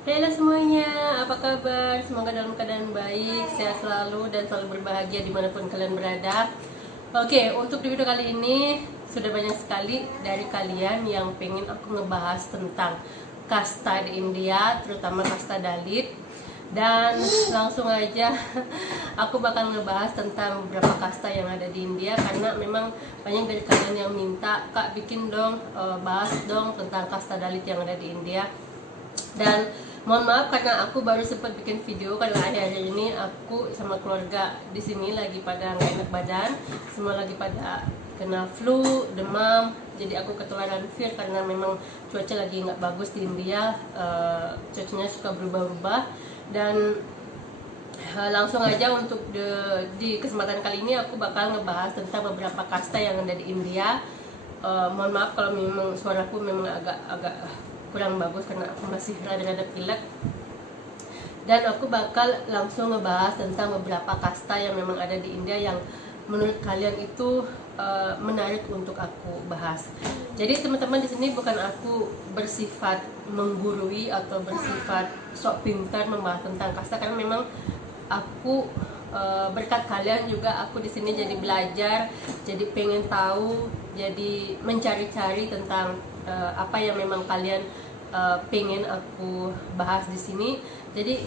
Halo semuanya, apa kabar? Semoga dalam keadaan baik, sehat selalu, dan selalu berbahagia dimanapun kalian berada. Oke, untuk di video kali ini sudah banyak sekali dari kalian yang pengen aku ngebahas tentang kasta di India, terutama kasta Dalit. Dan langsung aja aku bakal ngebahas tentang beberapa kasta yang ada di India, karena memang banyak dari kalian yang minta, Kak bikin dong, bahas dong tentang kasta Dalit yang ada di India. Dan mohon maaf karena aku baru sempat bikin video, karena akhir-akhir ini aku sama keluarga di sini lagi pada nggak enak badan, semua lagi pada kena flu, demam. Jadi aku ketularan virus karena memang cuaca lagi nggak bagus di India, cuacanya suka berubah-ubah. Dan langsung aja untuk di kesempatan kali ini aku bakal ngebahas tentang beberapa kasta yang ada di India. Mohon maaf kalau memang suaraku memang agak kurang bagus karena aku masih rada-rada pilek. Dan aku bakal langsung ngebahas tentang beberapa kasta yang memang ada di India yang menurut kalian itu menarik untuk aku bahas. Jadi teman-teman, di sini bukan aku bersifat menggurui atau bersifat sok pintar membahas tentang kasta, karena memang aku berkat kalian juga aku di sini jadi belajar, jadi pengen tahu, jadi mencari-cari tentang apa yang memang kalian pengen aku bahas di sini. Jadi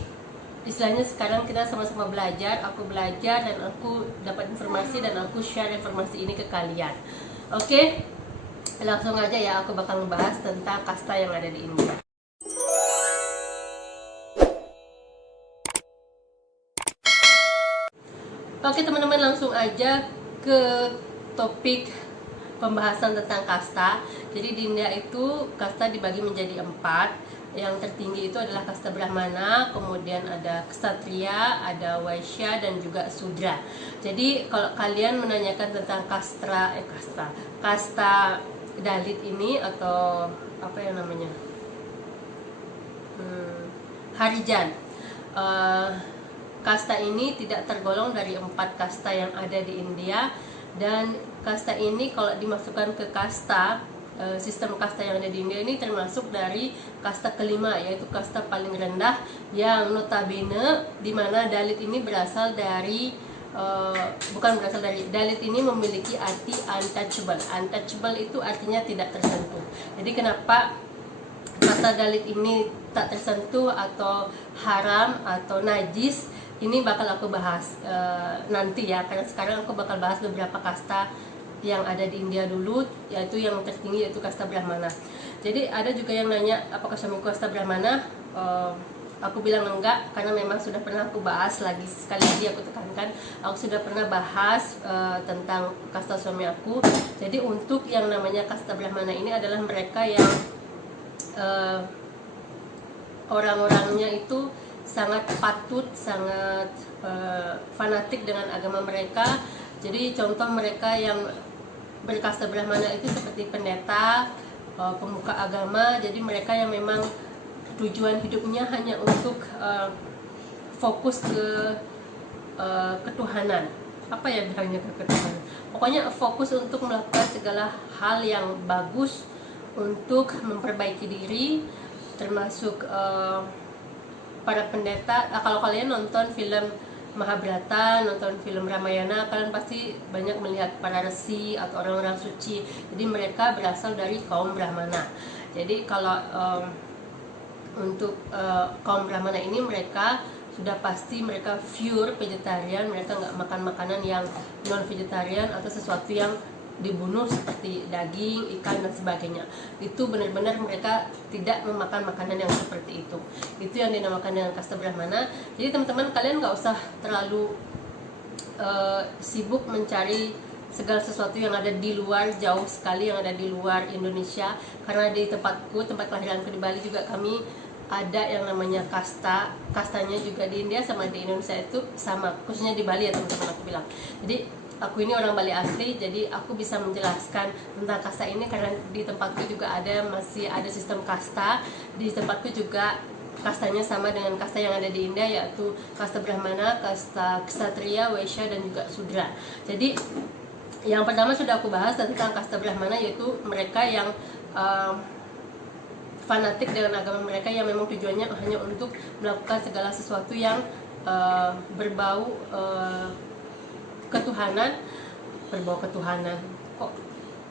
istilahnya sekarang kita sama-sama belajar, aku belajar dan aku dapat informasi dan aku share informasi ini ke kalian. Oke, langsung aja ya, aku bakal ngebahas tentang kasta yang ada di India. Oke teman-teman, langsung aja ke topik pembahasan tentang kasta. Jadi di India itu kasta dibagi menjadi 4. Yang tertinggi itu adalah kasta Brahmana, kemudian ada Ksatria, ada Waisya, dan juga Sudra. Jadi kalau kalian menanyakan tentang kasta Dalit ini, atau apa yang namanya, Harijan, kasta ini tidak tergolong dari 4 kasta yang ada di India. Dan kasta ini kalau dimasukkan ke kasta, sistem kasta yang ada di India ini termasuk dari kasta kelima, yaitu kasta paling rendah, yang notabene di mana Dalit ini berasal dari Dalit ini memiliki arti untouchable. Untouchable itu artinya tidak tersentuh. Jadi kenapa kasta Dalit ini tak tersentuh atau haram atau najis, ini bakal aku bahas nanti ya, karena sekarang aku bakal bahas beberapa kasta yang ada di India dulu, yaitu yang tertinggi yaitu kasta Brahmana. Jadi ada juga yang nanya apakah suamiku kasta Brahmana. Aku bilang enggak, karena memang sudah pernah aku bahas, lagi sekali lagi aku tekankan, aku sudah pernah bahas tentang kasta suami aku. Jadi untuk yang namanya kasta Brahmana ini adalah mereka yang orang-orangnya itu sangat patut, sangat fanatik dengan agama mereka. Jadi contoh mereka yang berkasta Brahmana itu seperti pendeta, pemuka agama. Jadi mereka yang memang tujuan hidupnya hanya untuk fokus ke ketuhanan. Apa ya bilangnya, ke ketuhanan? Pokoknya fokus untuk melakukan segala hal yang bagus untuk memperbaiki diri, termasuk para pendeta. Kalau kalian nonton film Mahabharata, nonton film Ramayana, kalian pasti banyak melihat para resi atau orang-orang suci. Jadi mereka berasal dari kaum Brahmana. Jadi kalau untuk kaum Brahmana ini, mereka sudah pasti mereka pure vegetarian, mereka nggak makan makanan yang non vegetarian atau sesuatu yang dibunuh seperti daging, ikan, dan sebagainya. Itu benar-benar mereka tidak memakan makanan yang seperti itu. Itu yang dinamakan dengan kasta Brahmana. Jadi teman-teman, kalian nggak usah terlalu sibuk mencari segala sesuatu yang ada di luar, jauh sekali yang ada di luar Indonesia. Karena di tempatku, tempat kelahiranku di Bali juga, kami ada yang namanya kastanya juga di India sama di Indonesia itu sama, khususnya di Bali ya teman-teman, aku bilang. Jadi aku ini orang Bali asli, jadi aku bisa menjelaskan tentang kasta ini karena di tempatku juga masih ada sistem kasta. Di tempatku juga kastanya sama dengan kasta yang ada di India, yaitu kasta Brahmana, kasta Ksatria, Waisya, dan juga Sudra. Jadi yang pertama sudah aku bahas tentang kasta Brahmana, yaitu mereka yang fanatik dengan agama mereka yang memang tujuannya hanya untuk melakukan segala sesuatu yang berbau ketuhanan, kok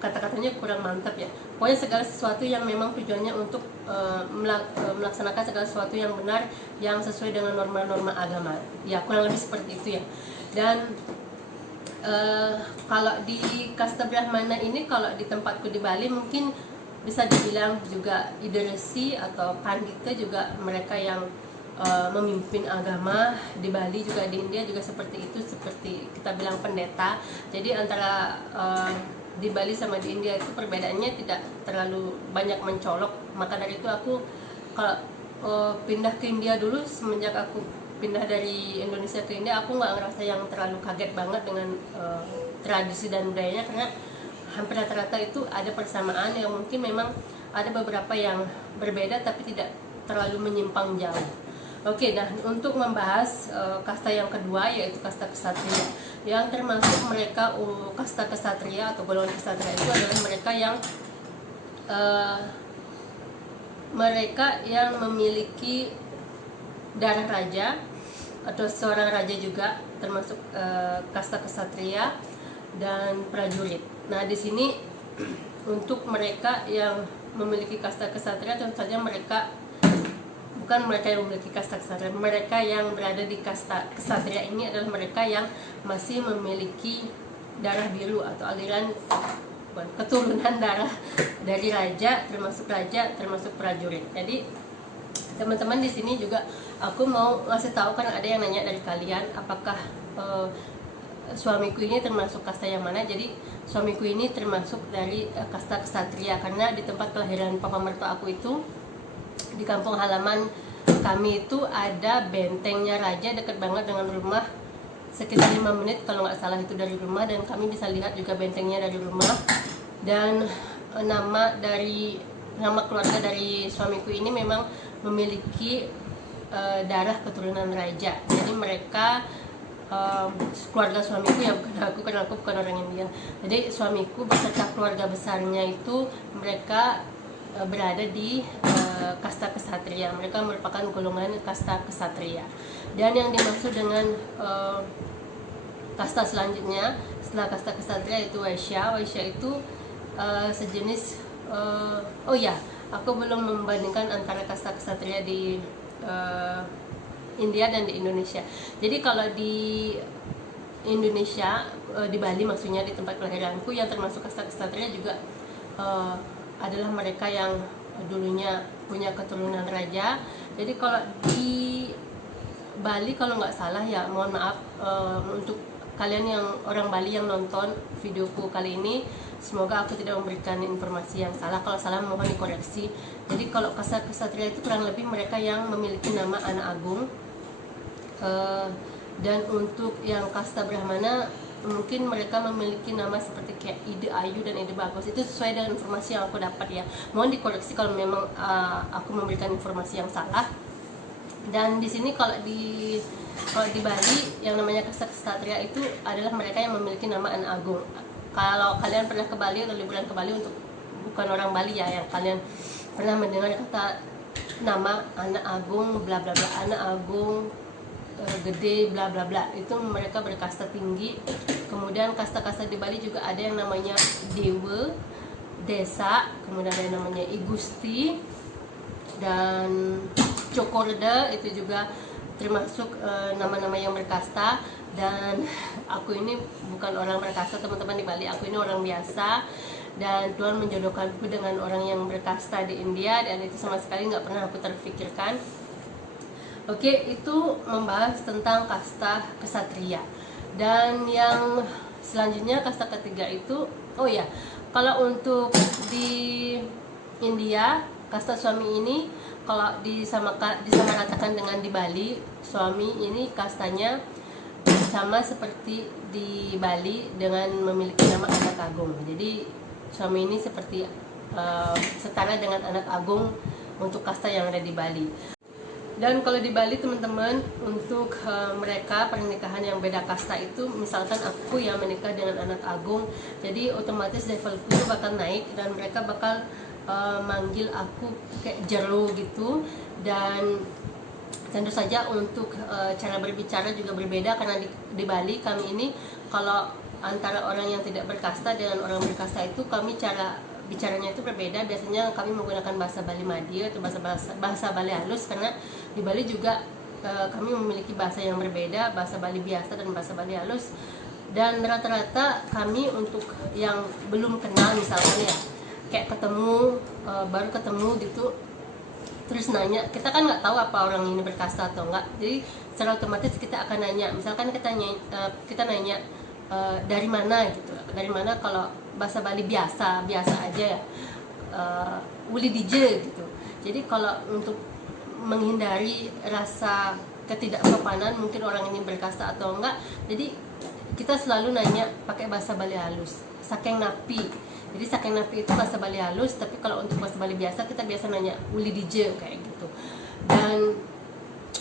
kata-katanya kurang mantap ya. Pokoknya segala sesuatu yang memang tujuannya untuk melaksanakan segala sesuatu yang benar, yang sesuai dengan norma-norma agama. Ya kurang lebih seperti itu ya. Dan kalau di kasta Brahmana ini, kalau di tempatku di Bali mungkin bisa dibilang juga Idaresi atau Pandita juga mereka yang memimpin agama. Di Bali juga, di India juga seperti itu, seperti kita bilang pendeta. Jadi antara di Bali sama di India itu perbedaannya tidak terlalu banyak mencolok. Maka dari itu aku kalau pindah ke India dulu, semenjak aku pindah dari Indonesia ke India, aku nggak ngerasa yang terlalu kaget banget dengan tradisi dan budayanya, karena hampir rata-rata itu ada persamaan, yang mungkin memang ada beberapa yang berbeda tapi tidak terlalu menyimpang jauh. Oke, nah untuk membahas kasta yang kedua, yaitu kasta kesatria, yang termasuk mereka kasta kesatria atau golongan kesatria itu adalah mereka yang memiliki darah raja atau seorang raja juga, termasuk kasta kesatria dan prajurit. Nah di sini untuk mereka yang memiliki kasta kesatria, tentu saja bukan mereka yang memiliki kasta kesatria, mereka yang berada di kasta kesatria ini adalah mereka yang masih memiliki darah biru atau aliran keturunan darah dari raja, termasuk prajurit. Jadi teman-teman di sini juga aku mau ngasih tahu, karena ada yang nanya dari kalian apakah suamiku ini termasuk kasta yang mana. Jadi suamiku ini termasuk dari kasta kesatria, karena di tempat kelahiran papa mertua aku itu, di kampung halaman kami itu ada bentengnya raja dekat banget dengan rumah, sekitar 5 menit kalau nggak salah itu dari rumah, dan kami bisa lihat juga bentengnya dari rumah. Dan nama keluarga dari suamiku ini memang memiliki darah keturunan raja. Jadi mereka keluarga suamiku ya, bukan aku, karena aku bukan orang India. Jadi suamiku beserta keluarga besarnya itu mereka berada di kasta kesatria. Mereka merupakan golongan kasta kesatria. Dan yang dimaksud dengan kasta selanjutnya setelah kasta kesatria itu Waisya. Waisya itu sejenis aku belum membandingkan antara kasta kesatria di India dan di Indonesia. Jadi kalau di Indonesia, di Bali maksudnya, di tempat kelahiranku, yang termasuk kasta kesatria juga adalah mereka yang dulunya punya keturunan raja. Jadi kalau di Bali, kalau nggak salah ya, mohon maaf untuk kalian yang orang Bali yang nonton videoku kali ini, semoga aku tidak memberikan informasi yang salah. Kalau salah mohon dikoreksi. Jadi kalau kasta kesatria itu kurang lebih mereka yang memiliki nama anak agung. Dan untuk yang kasta Brahmana, mungkin mereka memiliki nama seperti kayak Ide Ayu dan Ide Bagus. Itu sesuai dengan informasi yang aku dapat ya. Mohon dikoreksi kalau memang aku memberikan informasi yang salah. Dan di sini kalau di Bali yang namanya kasta kesatria itu adalah mereka yang memiliki nama anak agung. Kalau kalian pernah ke Bali atau liburan ke Bali, untuk bukan orang Bali ya, yang kalian pernah mendengar kata nama anak agung bla bla bla, anak agung gede bla bla bla, itu mereka berkasta tinggi. Kemudian kasta-kasta di Bali juga ada yang namanya Dewa, Desa, kemudian ada yang namanya Igusti dan Cokorda, itu juga termasuk nama-nama yang berkasta. Dan aku ini bukan orang berkasta teman-teman di Bali, aku ini orang biasa, dan Tuhan menjodohkanku dengan orang yang berkasta di India, dan itu sama sekali nggak pernah aku terfikirkan. Oke, itu membahas tentang kasta kesatria. Dan yang selanjutnya kasta ketiga itu, kalau untuk di India, kasta suami ini kalau disamaratakan dengan di Bali, suami ini kastanya sama seperti di Bali dengan memiliki nama anak agung. Jadi suami ini seperti setara dengan anak agung untuk kasta yang ada di Bali. Dan kalau di Bali teman-teman, untuk mereka pernikahan yang beda kasta itu, misalkan aku yang menikah dengan anak agung, jadi otomatis levelku itu bakal naik dan mereka bakal manggil aku kayak Jero gitu. Dan tentu saja untuk cara berbicara juga berbeda, karena di Bali kami ini kalau antara orang yang tidak berkasta dengan orang berkasta itu kami cara bicaranya itu berbeda. Biasanya kami menggunakan bahasa Bali Madi atau bahasa Bali halus, karena di Bali juga kami memiliki bahasa yang berbeda, bahasa Bali biasa dan bahasa Bali halus. Dan rata-rata kami untuk yang belum kenal misalkan ya, kayak ketemu baru ketemu gitu, terus nanya, kita kan nggak tahu apa orang ini berkasta atau enggak, jadi secara otomatis kita akan nanya, misalkan kita nanya dari mana gitu, dari mana. Kalau bahasa Bali biasa aja ya, Uli DJ gitu. Jadi kalau untuk menghindari rasa ketidaksopanan mungkin orang ini berkasta atau enggak, jadi kita selalu nanya pakai bahasa Bali halus, sakeng napi. Jadi sakeng napi itu bahasa Bali halus, tapi kalau untuk bahasa Bali biasa kita biasa nanya uli DJ kayak gitu. Dan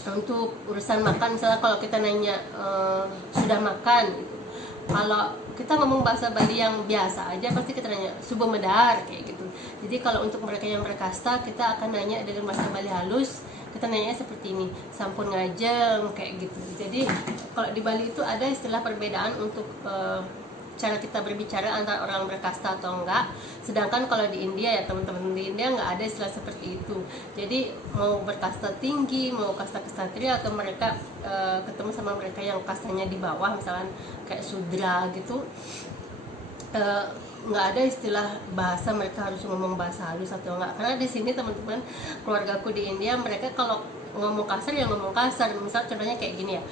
untuk urusan makan, misalnya kalau kita nanya sudah makan gitu. Kalau kita ngomong bahasa Bali yang biasa aja pasti kita nanya subuh medar kayak gitu. Jadi kalau untuk mereka yang berkasta kita akan nanya dengan bahasa Bali halus, kita nanya seperti ini, sampun ngajeng kayak gitu. Jadi kalau di Bali itu ada istilah perbedaan untuk cara kita berbicara antara orang berkasta atau enggak. Sedangkan kalau di India ya teman-teman, di India nggak ada istilah seperti itu. Jadi mau berkasta tinggi, mau kasta kesatria, atau mereka ketemu sama mereka yang kastanya di bawah, misalkan kayak sudra gitu, nggak ada istilah bahasa mereka harus ngomong bahasa halus atau enggak. Karena di sini teman-teman, keluargaku di India, mereka kalau ngomong kasar ya ngomong kasar. Misal contohnya kayak gini ya,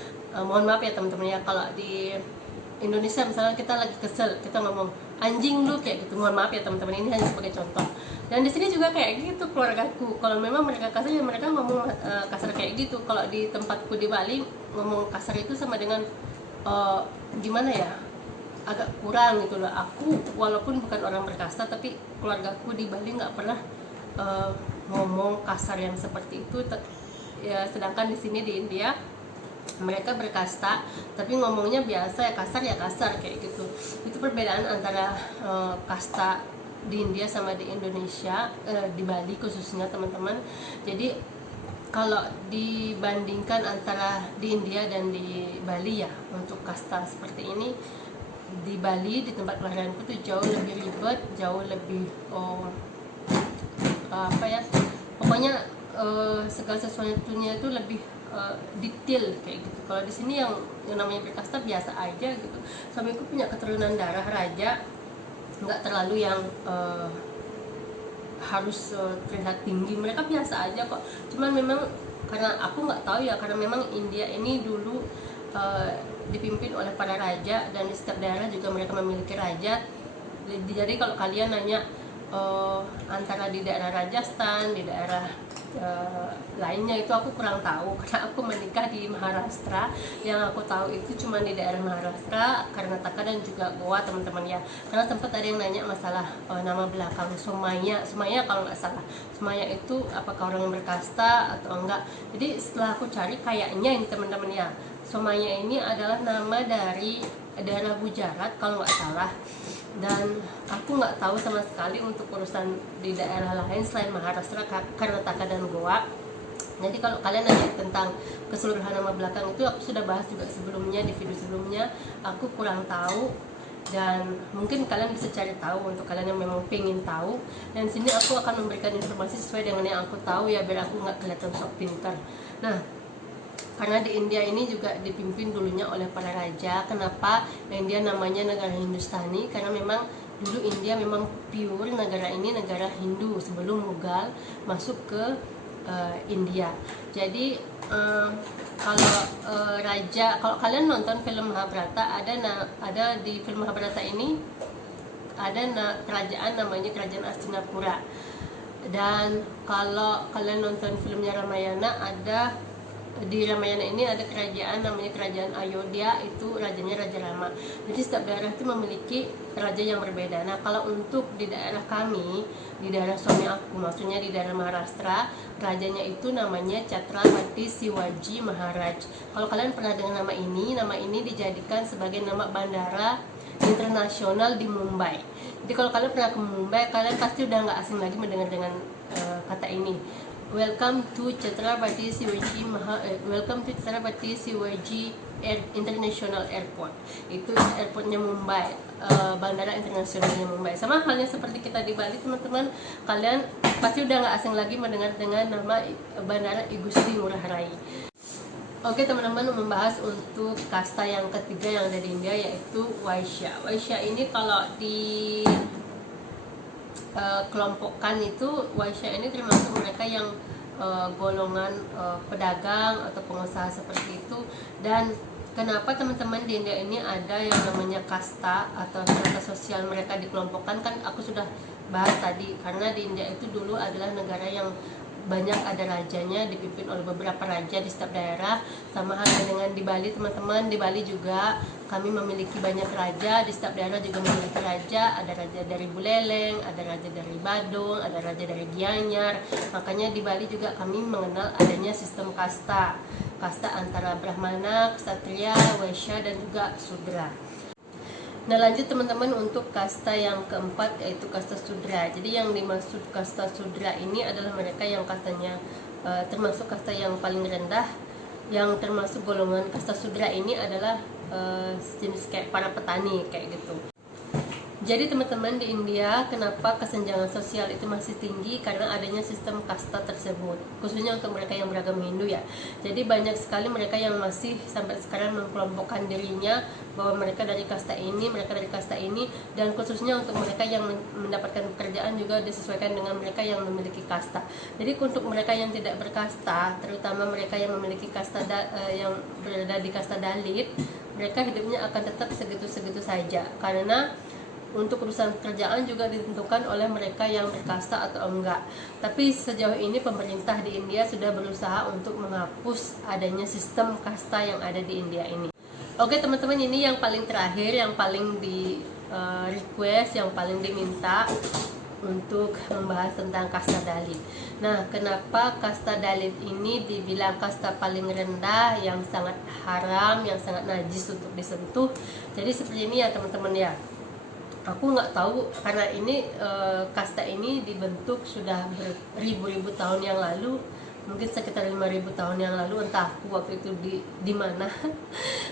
mohon maaf ya teman-teman ya, kalau di Indonesia misalnya kita lagi kesel, kita ngomong anjing lu kayak gitu, mohon maaf ya teman-teman, ini hanya sebagai contoh. Dan di sini juga kayak gitu keluargaku, kalau memang mereka kasar ya mereka ngomong kasar kayak gitu. Kalau di tempatku di Bali, ngomong kasar itu sama dengan gimana ya, agak kurang gitu loh. Aku walaupun bukan orang berkasta, tapi keluargaku di Bali nggak pernah ngomong kasar yang seperti itu ya. Sedangkan di sini di India mereka berkasta tapi ngomongnya biasa ya kasar kayak gitu. Itu perbedaan antara kasta di India sama di Indonesia, di Bali khususnya teman-teman. Jadi kalau dibandingkan antara di India dan di Bali ya, untuk kasta seperti ini, di Bali di tempat kelahiranku tuh jauh lebih ribet, jauh lebih apa ya, pokoknya segala sesuatunya itu lebih detail kayak gitu. Kalau di sini yang namanya berkasta biasa aja gitu. Suamiku punya keturunan darah raja, nggak terlalu yang harus terlihat tinggi, mereka biasa aja kok. Cuman memang karena aku nggak tahu ya, karena memang India ini dulu dipimpin oleh para raja, dan di setiap daerah juga mereka memiliki raja. Jadi kalau kalian nanya antara di daerah Rajasthan, di daerah lainnya, itu aku kurang tahu karena aku menikah di Maharashtra. Yang aku tahu itu cuma di daerah Maharashtra, Karnataka dan juga Goa teman-teman ya. Karena sempat ada yang nanya masalah nama belakang Somaya kalau nggak salah. Somaya itu apakah orang yang berkasta atau enggak. Jadi setelah aku cari, kayaknya ini teman-teman ya, Somaya ini adalah nama dari daerah Gujarat kalau nggak salah. Dan aku nggak tahu sama sekali untuk urusan di daerah lain selain Maharashtra, Karnataka dan Goa. Jadi kalau kalian nanya tentang keseluruhan nama belakang itu, aku sudah bahas juga sebelumnya di video sebelumnya. Aku kurang tahu, dan mungkin kalian bisa cari tahu untuk kalian yang memang pengen tahu. Dan sini aku akan memberikan informasi sesuai dengan yang aku tahu ya, biar aku nggak kelihatan sok pintar. Nah, karena di India ini juga dipimpin dulunya oleh para raja. Kenapa India namanya negara Hindustani? Karena memang dulu India memang pure negara ini negara Hindu sebelum Mughal masuk ke India. Jadi kalau raja, kalau kalian nonton film Mahabharata, ada di film Mahabharata ini ada kerajaan namanya kerajaan Hastinapura. Dan kalau kalian nonton filmnya Ramayana, ada di Ramayana ini ada kerajaan namanya kerajaan Ayodhya, itu rajanya Raja Rama. Jadi setiap daerah itu memiliki raja yang berbeda. Nah kalau untuk di daerah kami, di daerah suami aku, maksudnya di daerah Maharashtra, rajanya itu namanya Chhatrapati Shivaji Maharaj. Kalau kalian pernah dengar nama ini dijadikan sebagai nama bandara internasional di Mumbai. Jadi kalau kalian pernah ke Mumbai, kalian pasti udah nggak asing lagi mendengar dengan kata ini. Welcome to Chhatrapati Shivaji International Airport. Itu airportnya Mumbai, bandara internasionalnya Mumbai. Sama halnya seperti kita di Bali, teman-teman, kalian pasti udah nggak asing lagi mendengar dengan nama Bandara Igusti Ngurah Rai. Oke teman-teman, membahas untuk kasta yang ketiga yang ada di India, yaitu Vaishya. Vaishya ini kalau di kelompokkan itu, Vaishya ini termasuk mereka yang golongan pedagang atau pengusaha seperti itu. Dan kenapa teman-teman di India ini ada yang namanya kasta atau strata sosial mereka dikelompokkan, kan aku sudah bahas tadi. Karena di India itu dulu adalah negara yang banyak ada rajanya, dipimpin oleh beberapa raja di setiap daerah. Sama halnya dengan di Bali, teman-teman, di Bali juga kami memiliki banyak raja, di setiap daerah juga memiliki raja. Ada raja dari Buleleng, ada raja dari Badung, ada raja dari Gianyar. Makanya di Bali juga kami mengenal adanya sistem kasta antara Brahmana, Ksatria, Vaishya, dan juga Sudra. Nah lanjut teman-teman, untuk kasta yang keempat yaitu kasta Sudra. Jadi yang dimaksud kasta Sudra ini adalah mereka yang kastanya termasuk kasta yang paling rendah. Yang termasuk golongan kasta Sudra ini adalah jenis kayak para petani kayak gitu. Jadi teman-teman, di India kenapa kesenjangan sosial itu masih tinggi? Karena adanya sistem kasta tersebut, khususnya untuk mereka yang beragama Hindu ya. Jadi banyak sekali mereka yang masih sampai sekarang mengkelompokkan dirinya bahwa mereka dari kasta ini, mereka dari kasta ini. Dan khususnya untuk mereka yang mendapatkan pekerjaan juga disesuaikan dengan mereka yang memiliki kasta. Jadi untuk mereka yang tidak berkasta, terutama mereka yang memiliki kasta yang berada di kasta Dalit, mereka hidupnya akan tetap segitu-segitu saja. Karena untuk urusan pekerjaan juga ditentukan oleh mereka yang berkasta atau enggak. Tapi sejauh ini pemerintah di India sudah berusaha untuk menghapus adanya sistem kasta yang ada di India ini. Oke teman-teman, ini yang paling terakhir, yang paling di request, yang paling diminta untuk membahas tentang kasta Dalit. Nah, kenapa kasta Dalit ini dibilang kasta paling rendah, yang sangat haram, yang sangat najis untuk disentuh? Jadi seperti ini ya teman-teman ya. Aku nggak tahu, karena ini kasta ini dibentuk sudah beribu-ribu tahun yang lalu, mungkin sekitar 5.000 tahun yang lalu. Entah aku waktu itu di mana.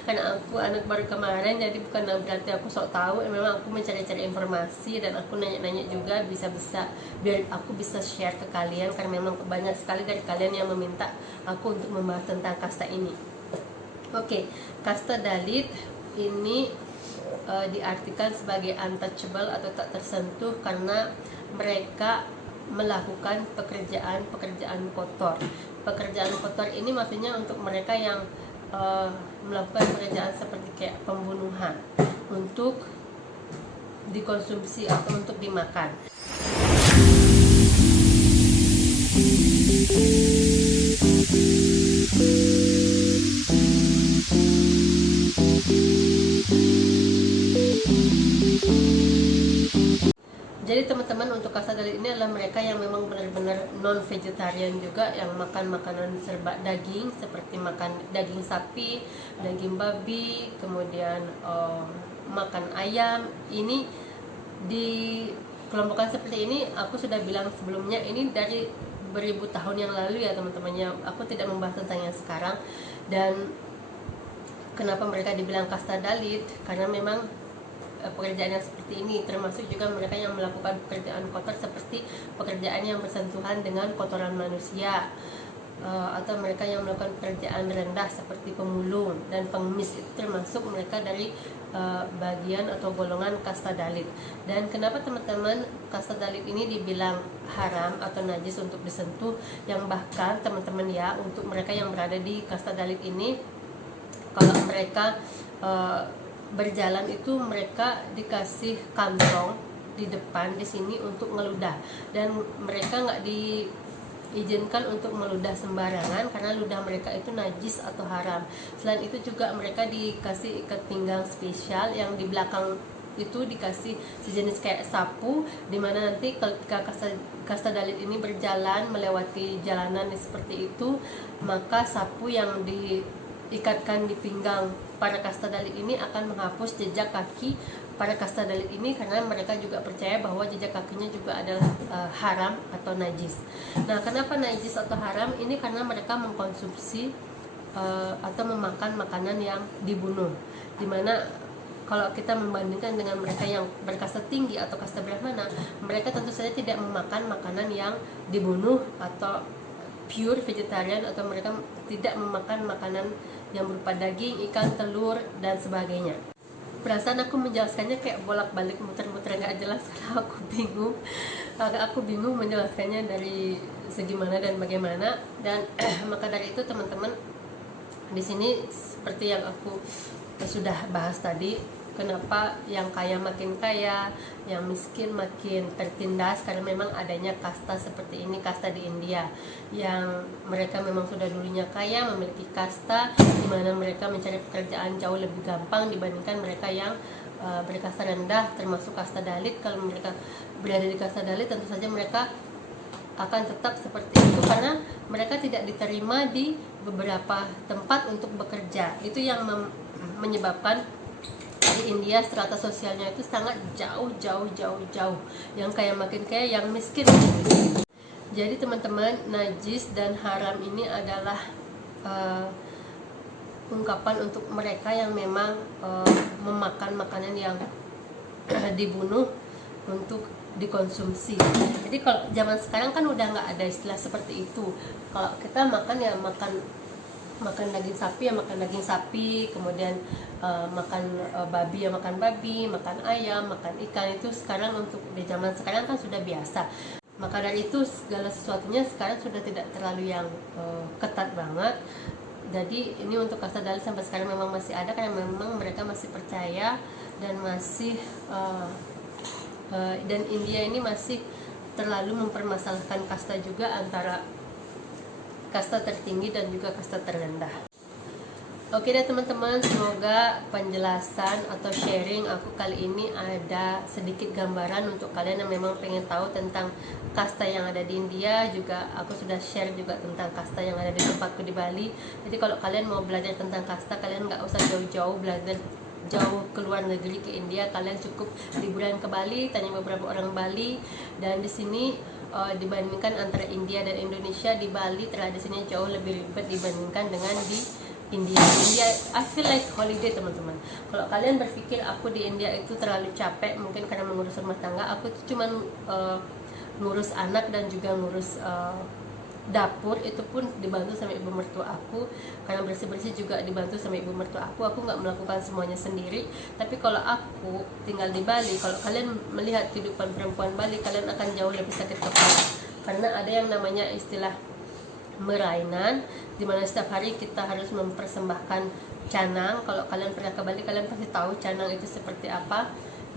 Karena aku anak baru kemarin, jadi bukan berarti aku sok tahu. Memang aku mencari-cari informasi dan aku nanya-nanya juga, bisa-bisa biar aku bisa share ke kalian, karena memang banyak sekali dari kalian yang meminta aku untuk membahas tentang kasta ini. Oke, kasta Dalit ini diartikan sebagai untouchable atau tak tersentuh karena mereka melakukan pekerjaan kotor. Pekerjaan kotor ini maksudnya untuk mereka yang melakukan pekerjaan seperti kayak pembunuhan untuk dikonsumsi atau untuk dimakan. Jadi teman-teman, untuk kasta Dalit ini adalah mereka yang memang benar-benar non-vegetarian juga, yang makan makanan serba daging, seperti makan daging sapi, daging babi, kemudian makan ayam. Ini di kelompokkan seperti ini, aku sudah bilang sebelumnya, ini dari beribu tahun yang lalu ya teman-temannya. Aku tidak membahas tentang yang sekarang. Dan kenapa mereka dibilang kasta Dalit? Karena memang pekerjaan yang seperti ini, termasuk juga mereka yang melakukan pekerjaan kotor seperti pekerjaan yang bersentuhan dengan kotoran manusia, atau mereka yang melakukan pekerjaan rendah seperti pemulung dan pengemis. Itu termasuk mereka dari bagian atau golongan kasta Dalit. Dan kenapa teman-teman kasta Dalit ini dibilang haram atau najis untuk disentuh? Yang bahkan teman-teman ya, untuk mereka yang berada di kasta Dalit ini, kalau mereka berjalan itu mereka dikasih kantong di depan di sini untuk ngeludah, dan mereka nggak diizinkan untuk meludah sembarangan karena ludah mereka itu najis atau haram. Selain itu juga mereka dikasih ikat pinggang spesial, yang di belakang itu dikasih sejenis kayak sapu, dimana nanti ketika kasta Dalit ini berjalan melewati jalanan seperti itu, maka sapu yang diikatkan di pinggang para kasta Dalit ini akan menghapus jejak kaki para kasta Dalit ini karena mereka juga percaya bahwa jejak kakinya juga adalah haram atau najis. Nah, kenapa najis atau haram? Ini karena mereka mengkonsumsi atau memakan makanan yang dibunuh. Dimana kalau kita membandingkan dengan mereka yang berkasta tinggi atau kasta Brahmana, mereka tentu saja tidak memakan makanan yang dibunuh atau pure vegetarian, atau mereka tidak memakan makanan yang berupa daging, ikan, telur, dan sebagainya. Perasaan aku menjelaskannya kayak bolak-balik, muter-muter nggak jelas karena aku bingung menjelaskannya dari segi mana dan bagaimana. Dan maka dari itu teman-teman, di sini seperti yang aku sudah bahas tadi, kenapa yang kaya makin kaya, yang miskin makin tertindas, karena memang adanya kasta seperti ini, kasta di India yang mereka memang sudah dulunya kaya, memiliki kasta di mana mereka mencari pekerjaan jauh lebih gampang dibandingkan mereka yang berkasta rendah, termasuk kasta Dalit. Kalau mereka berada di kasta Dalit, tentu saja mereka akan tetap seperti itu karena mereka tidak diterima di beberapa tempat untuk bekerja. Itu yang menyebabkan di India strata sosialnya itu sangat jauh. Yang kaya makin kaya, yang miskin makin miskin. Jadi teman-teman, najis dan haram ini adalah ungkapan untuk mereka yang memang memakan makanan yang dibunuh untuk dikonsumsi. Jadi kalau zaman sekarang kan udah nggak ada istilah seperti itu. Kalau kita makan ya makan daging sapi ya makan daging sapi, kemudian makan babi ya makan babi, makan ayam, makan ikan. Itu sekarang untuk di zaman sekarang kan sudah biasa. Maka dari itu segala sesuatunya sekarang sudah tidak terlalu yang ketat banget. Jadi ini untuk kasta Dalit sampai sekarang memang masih ada karena memang mereka masih percaya dan masih dan India ini masih terlalu mempermasalahkan kasta juga, antara kasta tertinggi dan juga kasta terendah. Oke deh teman-teman, semoga penjelasan atau sharing aku kali ini ada sedikit gambaran untuk kalian yang memang pengen tahu tentang kasta yang ada di India. Juga aku sudah share juga tentang kasta yang ada di tempatku di Bali. Jadi kalau kalian mau belajar tentang kasta, kalian nggak usah jauh-jauh belajar jauh ke luar negeri ke India. Kalian cukup liburan ke Bali, tanya beberapa orang Bali. Dan di sini dibandingkan antara India dan Indonesia, di Bali tradisinya jauh lebih ribet dibandingkan dengan di India. I feel like holiday teman-teman. Kalau kalian berpikir aku di India itu terlalu capek, mungkin karena mengurus rumah tangga. Aku tuh cuman ngurus anak dan juga ngurus dapur, itu pun dibantu sama ibu mertua aku. Karena bersih-bersih juga dibantu sama ibu mertua aku nggak melakukan semuanya sendiri. Tapi kalau aku tinggal di Bali, kalau kalian melihat kehidupan perempuan Bali, kalian akan jauh lebih sakit kepala. Karena ada yang namanya istilah merainan, dimana setiap hari kita harus mempersembahkan canang. Kalau kalian pernah ke Bali, kalian pasti tahu canang itu seperti apa.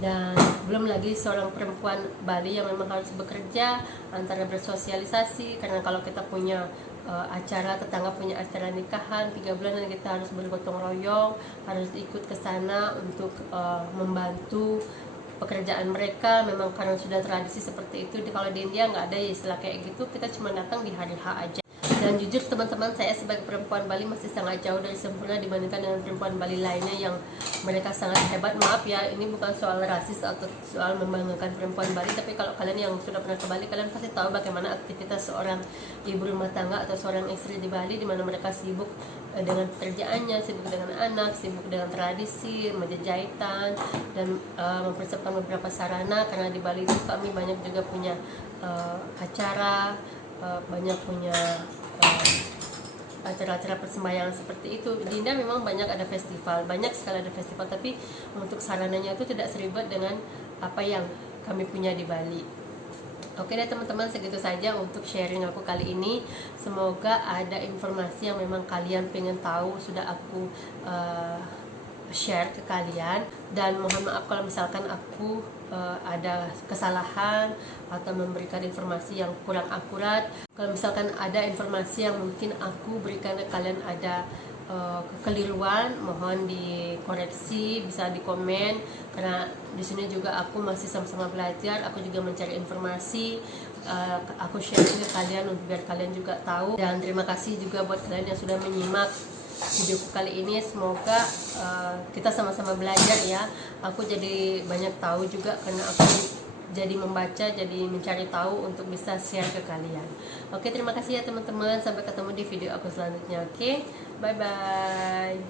Dan belum lagi seorang perempuan Bali yang memang harus bekerja, antara bersosialisasi, karena kalau kita punya acara, tetangga punya acara nikahan 3 bulan, dan kita harus bergotong royong, harus ikut ke sana untuk membantu pekerjaan mereka. Memang karena sudah tradisi seperti itu. Kalau di India nggak ada istilah kayak gitu, kita cuma datang di hari H aja. Dan jujur teman-teman, saya sebagai perempuan Bali masih sangat jauh dari sempurna dibandingkan dengan perempuan Bali lainnya yang mereka sangat hebat. Maaf ya, ini bukan soal rasis atau soal membanggakan perempuan Bali, tapi kalau kalian yang sudah pernah ke Bali, kalian pasti tahu bagaimana aktivitas seorang ibu rumah tangga atau seorang istri di Bali, di mana mereka sibuk dengan pekerjaannya, sibuk dengan anak, sibuk dengan tradisi, menjahitan, dan mempersiapkan beberapa sarana. Karena di Bali itu kami banyak juga punya acara, banyak punya acara-acara persembahyang seperti itu. Di India memang banyak ada festival, banyak sekali ada festival, tapi untuk sarananya itu tidak seribet dengan apa yang kami punya di Bali. Oke deh teman-teman, segitu saja untuk sharing aku kali ini. Semoga ada informasi yang memang kalian pengen tahu sudah aku share ke kalian. Dan mohon maaf kalau misalkan aku ada kesalahan atau memberikan informasi yang kurang akurat. Kalau misalkan ada informasi yang mungkin aku berikan ke kalian ada kekeliruan, mohon dikoreksi, bisa di komen. Karena di sini juga aku masih sama-sama belajar, aku juga mencari informasi, aku share ke kalian biar kalian juga tahu. Dan terima kasih juga buat kalian yang sudah menyimak videoku kali ini. Semoga kita sama-sama belajar ya. Aku jadi banyak tahu juga karena aku jadi membaca, jadi mencari tahu untuk bisa share ke kalian. Oke, terima kasih ya teman-teman. Sampai ketemu di video aku selanjutnya. Oke, bye bye.